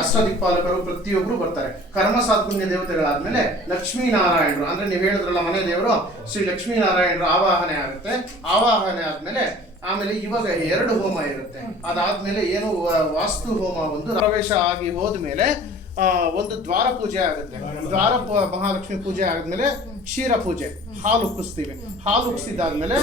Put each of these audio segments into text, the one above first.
ಅಷ್ಟದಿಕ್ಪಾಲಕರು ಪ್ರತಿಯೊಬ್ಬರು ಬರ್ತಾರೆ. ಕರ್ಮ ಸಾಧುಪುಣ್ಯ ದೇವತೆಗಳಾದ್ಮೇಲೆ ಲಕ್ಷ್ಮೀನಾರಾಯಣರು ಅಂದ್ರೆ ನೀವು ಹೇಳಿದ್ರಲ್ಲ ಮನೆ ದೇವರು ಶ್ರೀ ಲಕ್ಷ್ಮೀನಾರಾಯಣರು ಆವಾಹನೆ ಆಗುತ್ತೆ. ಆವಾಹನೆ ಆದ್ಮೇಲೆ ಆಮೇಲೆ ಇವಾಗ 2 ಹೋಮ ಇರುತ್ತೆ. ಅದಾದ್ಮೇಲೆ ಏನು ವಾಸ್ತು ಹೋಮ ಒಂದು ಪ್ರವೇಶ ಆಗಿ ಹೋದ್ಮೇಲೆ ಒಂದು ದ್ವಾರ ಪೂಜೆ ಆಗುತ್ತೆ. ದ್ವಾರ ಮಹಾಲಕ್ಷ್ಮಿ ಪೂಜೆ ಆದ್ಮೇಲೆ ಕ್ಷೀರ ಪೂಜೆ, ಹಾಲು ಉಕ್ಕಿಸ್ತೀವಿ. ಹಾಲು ಉಕ್ಕಿಸಿದಾದ್ಮೇಲೆ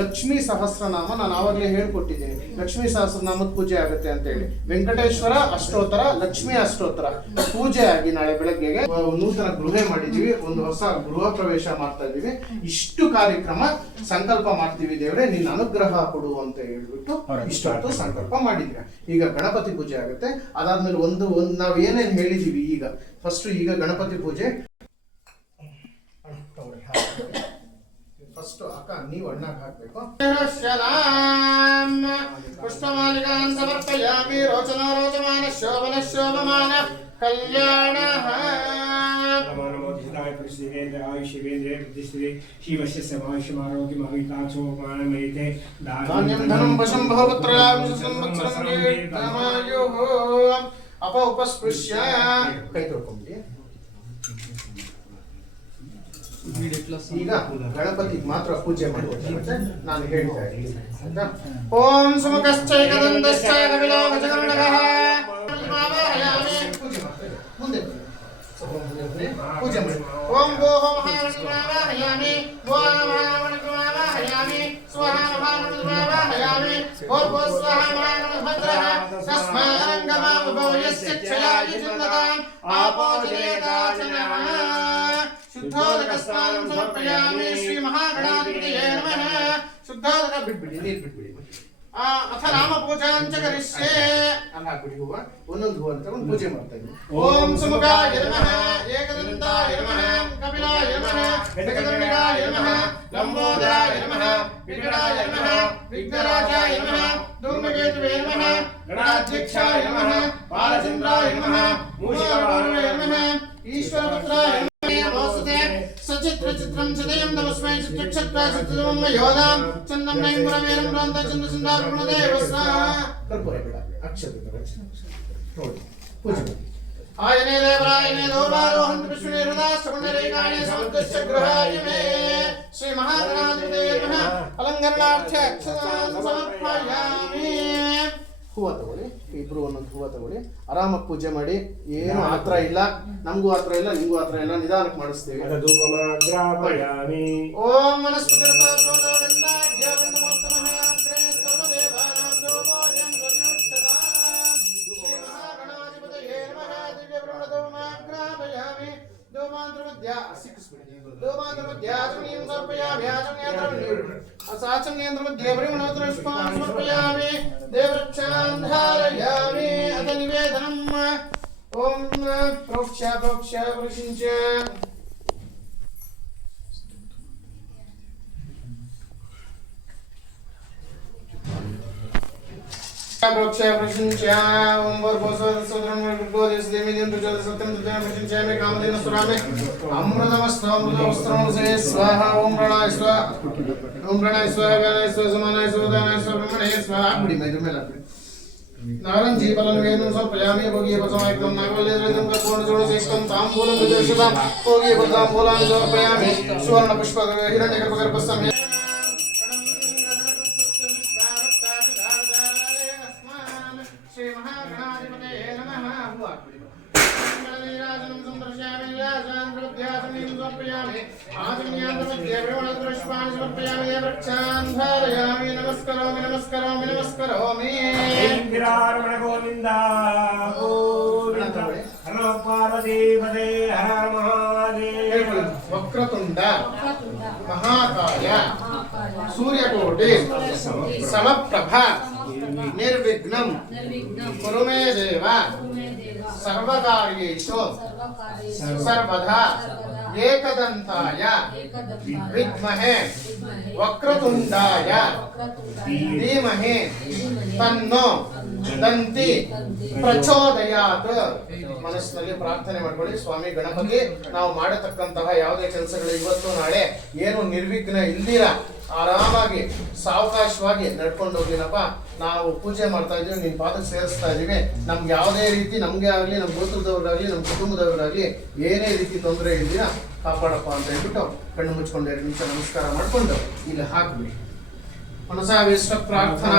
ಲಕ್ಷ್ಮೀ ಸಹಸ್ರನಾಮ ನಾನು ಆವಾಗಲೇ ಹೇಳ್ಕೊಟ್ಟಿದ್ದೀನಿ. ಲಕ್ಷ್ಮೀ ಸಹಸ್ರನಾಮದ ಪೂಜೆ ಆಗುತ್ತೆ ಅಂತ ಹೇಳಿ. ವೆಂಕಟೇಶ್ವರ ಅಷ್ಟೋತ್ತರ, ಲಕ್ಷ್ಮೀ ಅಷ್ಟೋತ್ತರ ಪೂಜೆ ಆಗಿ ನಾಳೆ ಬೆಳಗ್ಗೆಗೆ ನೂತನ ಗೃಹ ಮಾಡಿದೀವಿ. ಒಂದು ಹೊಸ ಗೃಹ ಪ್ರವೇಶ ಮಾಡ್ತಾ ಇದೀವಿ. ಇಷ್ಟು ಕಾರ್ಯಕ್ರಮ ಸಂಕಲ್ಪ ಮಾಡ್ತೀವಿ. ದೇವ್ರೆ ನಿನ್ನ ಅನುಗ್ರಹ ಕೊಡು ಅಂತ ಹೇಳ್ಬಿಟ್ಟು ಇಷ್ಟೊತ್ತು ಸಂಕಲ್ಪ ಮಾಡಿದ್ವಿ. ಈಗ ಗಣಪತಿ ಪೂಜೆ ಆಗುತ್ತೆ. ಅದಾದ್ಮೇಲೆ ಒಂದು ನಾವ್ ಏನೇನ್ ಹೇಳಿದೀವಿ ಈಗ ಫಸ್ಟ್ ಈಗ ಗಣಪತಿ ಪೂಜೆ ಫಸ್ಟ್ ಅಕ್ಕ ನೀವು ಅಣ್ಣಾಗ ಹಾಕ್ಬೇಕು. ಪುಷ್ಪಮಾಲಿಕಾನ್ ಸಮರ್ಪಯಾಮಿ ರೋಚನೋ ರೋಚಮಾನ ಶೋಭನ ಶೋಭಮಾನ ಕಲ್ಯಾಣ ಅಪ ಉಪಸ್ಪೃಶ್ಯ ಕೈ ತೊಳ್ಕೊಂಡ್ಬಿಡಿ. ಈಗ ಗಣಪತಿ ಮಾತ್ರ ಪೂಜೆ ಮಾಡಬೇಕು ನಾನು ಹೇಳ್ತಾ ಇದ್ದೀನಿ. ಓಂ ಸುಮುಖಶ್ಚೈಕದಂತಶ್ಚ ಕಪಿಲೋಕಚಕರ್ಣಕಃ ಮುಂದೆ ಪೂಜೆ ಮಾಡಿ. ಓಂ ಭೋಃ ಮಹಾಲಕ್ಷ್ಮೀವಾಹಯಾಮಿ ಭೋಃ ಮಹಾಲಕ್ಷ್ಮೀವಾಹಯಾಮಿ ಸ್ವಹ ಮಹಾಲಕ್ಷ್ಮೀವಾಹಯಾಮಿ ಭೋಃ ಸ್ವಹ ಮಹಾಲಕ್ಷ್ಮೀಭದ್ರಃ ತಸ್ಮಾರಂಗಮಾಭವಯಸ್ಯ ಕ್ಷಯಾಯ ಚಿನ್ನತಾಂ ಆಪೋಜಿರೇತಾಚನಃ ಶುದ್ಧೋದಕಸ್ನಾನಂ ಸಮರ್ಪಯಾಮಿ ಶ್ರೀ ಮಹಾಗಣಾಧಿಪತಯೇ ನಮಃ. ಶುದ್ಧೋದಕ ಬಿಟ್ಬಿಡಿ, ನೀರು ಬಿಟ್ಬಿಡಿ. ಅಥ ರಾಮ ಪೂಜಾಂಚ ಕರಿಷ್ಯೆ ಅಲ್ಲ ಹಾಕ್ಬಿಡಿ. ಹೂವ ಒಂದೊಂದು ಹೂವು ಅಂತ ಒಂದು ಪೂಜೆ ಮಾಡ್ತಾ ಇದ್ದೀವಿ. ಓಂ ಸುಮುಖಾಯ ನಮಃ, ಏಕದಂತಾಯ ನಮಃ, ಕಪಿಲಾಯ ನಮಃ, ಏಕದಂಡಿಕಾಯ ನಮಃ, ಲಂಬೋದರಾಯ ನಮಃ, ವಿಕಟಾಯ ನಮಃ, ವಿಘ್ನರಾಜಾಯ ನಮಃ, ಧೂಮಕೇತುವೇ ನಮಃ, ಗಣಾಧ್ಯಕ್ಷಾಯ ನಮಃ, ಬಾಲಚಂದ್ರಾಯ ನಮಃ, ಮೂಷಿಕವಾಹನಾಯ ನಮಃ, ಈಶ್ವರಪುತ್ರಾಯ ನಮಃ. ಸಚಿತ್ರ ಚಿತ್ರಂ ಸದಯಂ ನಮಸ್ಮೈ ಚಿತ್ರಕ್ಷತ್ರಾಚಿತ್ರಂ ಯೋಧಾಂ ಚಂದಂ ನೈಂಗುರಮೇರಂ ಪ್ರಾಂತ ಚಂದ್ರ ಚಂದ್ರಾರ್ಪಣದೇವಸ್ಸ ಕರ್ಪೂರ ಬಿಡ ಅಕ್ಷತೆ ನೋಡಿ ಪೂಜೆ ಮಾಡಿ. ಆಯನೇ ದೇವರಾಯನೇ ದೌರ್ವಾರೋಹಂತ ವಿಷ್ಣುನೇ ಹೃದಯಶ್ಚ ಸಮುದ್ರಶ್ಚ ಗೃಹಾಯ ಮೇ ಶ್ರೀ ಮಹಾಗಣಾಧಿಪತಯೇ ನಮಃ. ಅಲಂಕರಣಾರ್ಥ್ಯ ಅಕ್ಷತಾನ್ ಸಮರ್ಪಯಾಮಿ. ಹೂವು ತಗೊಳ್ಳಿ, ಇಬ್ರು ಒಂದೊಂದು ಹೂವು ತಗೊಳ್ಳಿ. ಆರಾಮಾಗಿ ಪೂಜೆ ಮಾಡಿ. ಏನು ಆತ್ರ ಇಲ್ಲ, ನಮಗೂ ಆತ್ರ ಇಲ್ಲ, ನಿಮಗೂ ಆತ್ರ ಇಲ್ಲ, ನಿಧಾನಕ್ಕೆ ಮಾಡಿಸ್ತೀವಿ. ಓಂ ಮನಸ್ಪತಿ ದೇವರಕ್ಷಾಂಧಾರಯಾಮಿ ಅಥ ನಿವೇದನಂ. ಓಂ ಪ್ರೋಕ್ಷ ಪ್ರೋಕ್ಷ ಪ್ರಶಂಚ प्रोक्ष प्रशंस्या ओम वर्गोसोद सुदरम वर्गोदेश देवी दिन तुझे सत्यम तुझे प्रशंस्या में कामधेनु सुरामे अमृतमस्तमृतवस्त्रम से स्वाहा ओम प्रणय स्वाहा ओम प्रणय स्वाहा गणाय स्वाहा समानाय स्वाहा दानाय स्वाहा ब्रह्मणे स्वाहा गुड़ी में दुर्मेला नारन जी बलन वेदम सब पयामी भोगी बसम एकदम नागवल्य वेदम का पूर्ण जोड़ से एकदम तांबूलम विदेशता भोगी बसम बोलान सब पयामी सुवर्ण पुष्प हिरण्यगर्भ गर्भस्सम नमस्करोमि नमस्करोमि नमस्करोमि रमण गोविंद गोविंद हर पार्वतीपते हर महादेव. वक्रतुंड महाकाय सूर्यकोटि समप्रभा निर्विघ्नं कुरु मे देव सर्वकार्येषु सर्वदा एकदंताय विद्महे वक्रतुंडाय धीमहि तन्नो ದಂತಿ ಪ್ರಚೋದಯಾತ್. ಮನಸ್ಸಿನಲ್ಲಿ ಪ್ರಾರ್ಥನೆ ಮಾಡ್ಕೊಳ್ಳಿ. ಸ್ವಾಮಿ ಗಣಪತಿ, ನಾವು ಮಾಡತಕ್ಕಂತಹ ಯಾವುದೇ ಕೆಲಸಗಳು ಇವತ್ತು ನಾಳೆ ಏನು ನಿರ್ವಿಘ್ನ ಇಲ್ದಿರ ಆರಾಮಾಗಿ ಸಾವಕಾಶವಾಗಿ ನಡ್ಕೊಂಡು ಹೋಗ್ಲಿನಪ್ಪ. ನಾವು ಪೂಜೆ ಮಾಡ್ತಾ ಇದೀವಿ, ನಿನ್ ಪಾದಕ್ಕೆ ಸೇರಿಸ್ತಾ ಇದೀವಿ. ನಮ್ಗೆ ಯಾವುದೇ ರೀತಿ ನಮ್ಗೆ ಆಗ್ಲಿ, ನಮ್ಮ ಗೋತ್ರದವ್ರಿಗಾಗ್ಲಿ, ನಮ್ಮ ಕುಟುಂಬದವ್ರಿಗಾಗ್ಲಿ ಏನೇ ರೀತಿ ತೊಂದರೆ ಇದ್ದೀರಾ ಕಾಪಾಡಪ್ಪ ಅಂತ ಹೇಳ್ಬಿಟ್ಟು ಕಣ್ಣು ಮುಚ್ಕೊಂಡು 2 ನಿಮಿಷ ನಮಸ್ಕಾರ ಮಾಡ್ಕೊಂಡು ಇಲ್ಲಿ ಹಾಕ್ಬಿಡಿ. ಮನಸಾ ವಿಶ್ವ ಪ್ರಾರ್ಥನಾ